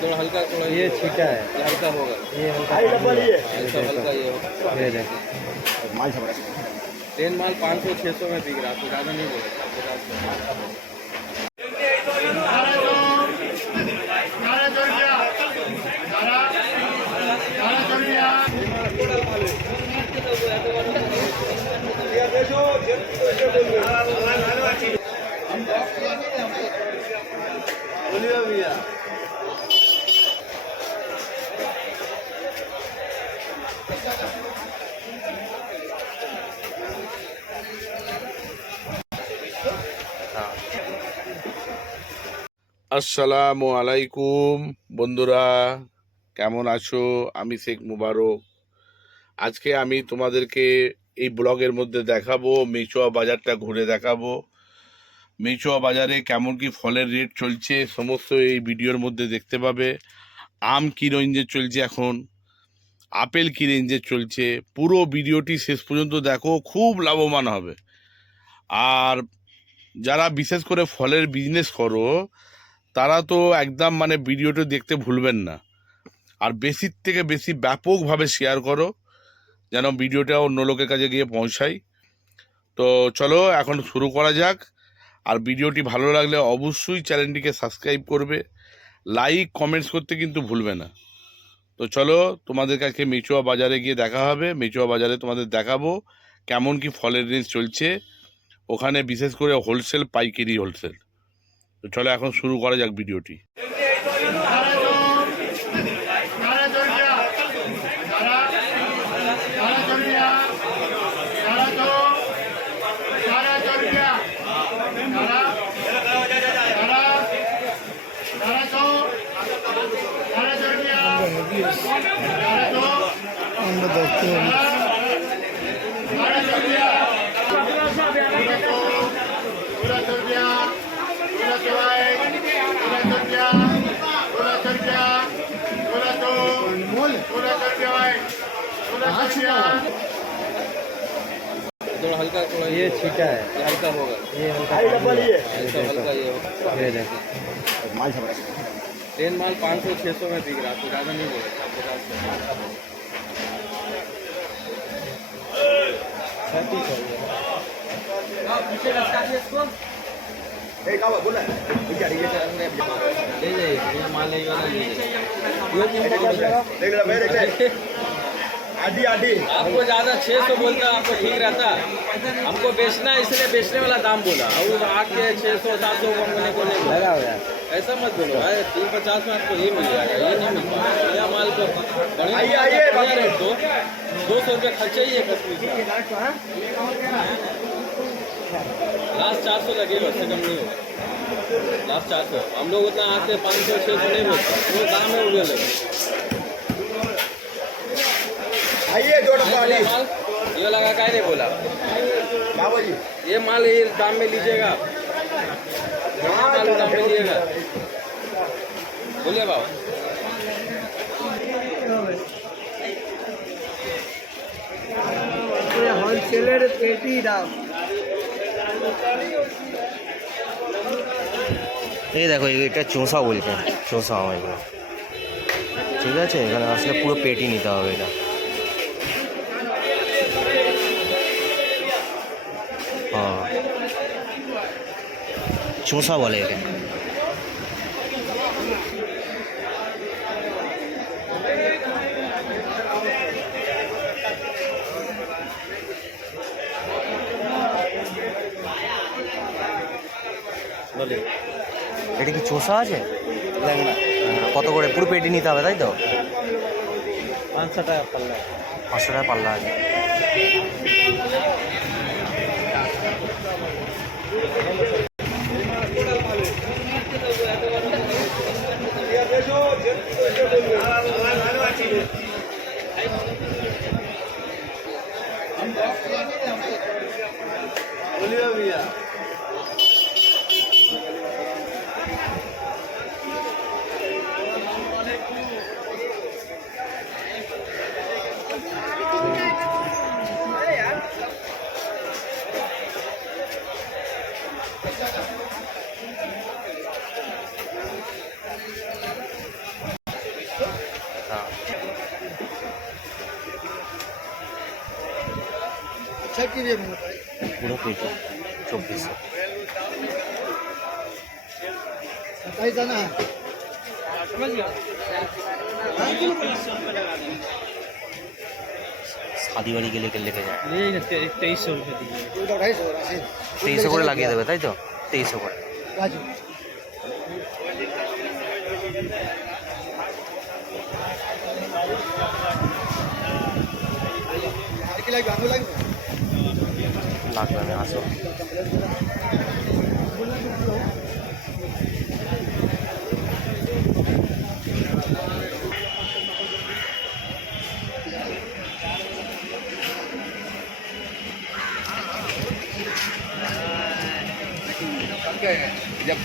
थोड़ा हल्का, थोड़ा ये छीटा है, ये हल्का होगा, ये हल्का पानी है। ऐसा हल्का ये होगा। ये देखो, ट्रेन माल 500-600 में बिक रहा है, तो ज़्यादा नहीं बोला 50। আসসালামু আলাইকুম বন্ধুরা, কেমন আছো? আমি শেখ মুবারক। আজকে আমি তোমাদেরকে এই ব্লগের মধ্যে দেখাবো, মেচুয়া বাজারটা ঘুরে দেখাবো। মেচুয়া বাজারে কেমন কি ফলের রেট চলছে সমস্ত এই ভিডিওর মধ্যে দেখতে পাবে। আম কী রেঞ্জে চলছে এখন, আপেল কী রেঞ্জে চলছে, পুরো ভিডিওটি শেষ পর্যন্ত দেখো, খুব লাভবান হবে। আর যারা বিশেষ করে ফলের বিজনেস করো তারা তো একদম মানে ভিডিওটা দেখতে ভুলবেন না। আর বেশির থেকে বেশি ব্যাপকভাবে শেয়ার করো, যেন ভিডিওটা অন্য লোকের কাছে গিয়ে পৌঁছায়। তো চলো এখন শুরু করা যাক। আর ভিডিওটি ভালো লাগলে অবশ্যই চ্যানেলটিকে সাবস্ক্রাইব করবে, লাইক কমেন্টস করতে কিন্তু ভুলবে না। তো চলো তোমাদের কাছে মেচুয়া বাজারে গিয়ে দেখা হবে। মেচুয়া বাজারে তোমাদের দেখাবো কেমন কি ফলের রেঞ্জ চলছে ওখানে, বিশেষ করে হোলসেল, পাইকারি, হোলসেল। তো চলো এখন শুরু করা যাক ভিডিওটি। আমরা দেখতে হবে। थोड़ा हल्का, थोड़ा ये छीटा है, ये हल्का होगा, ये हल्का पानी है। ऐसा हल्का ये होगा। ये देखो, ट्रेन माल 500-600 में बिक रहा है, तो ज़्यादा नहीं बोला 50। ले जाइए माल, नहीं वाला ले जाइए। आपको ज़्यादा 600 बोलता आपको ठीक रहता, हमको बेचना है इसलिए बेचने वाला दाम बोला, और आके 600-700 कम को नहीं बोला। ऐसा मत बोलो भाई, 350 में आपको ये मिल जाएगा, ये नहीं मिल पाएगा। यह माल को बढ़िया रेट दो, 200 रुपये खर्चा ही है कश्मीर का। लास्ट 400 लगेगा, उससे कम नहीं होगा। लास्ट 400, हम लोग उतना आते 500-600 नहीं बोलते, वो दाम है उड़े लगे। ये लगा का नहीं बोला बाबा जी, ये माल ये दाम में लीजिएगा, माल दाम में लीजिएगा, बोले बाबा। হোলসেলের পেটি দাম। এই দেখো, এটা চোষা বলছে, চোষা আমার এগুলো, ঠিক আছে? এখানে আসলে পুরো পেটি নিতে হবে এটা। হ্যাঁ, চোষা বলে একে। এটা কি চোষা আছে? কত করে? পুরো পেটি নিতে হবে তাই তো? 500 টাকা পাল্লা। 500 টাকা পাল্লা আছে। भैया পুরো পেটি 2400। শাদি বাড়ি গেলে লেগে যায় 2300 করে লাগিয়ে দেবে, তাই তো? 2300 করে। লাগবে না, আসো। जब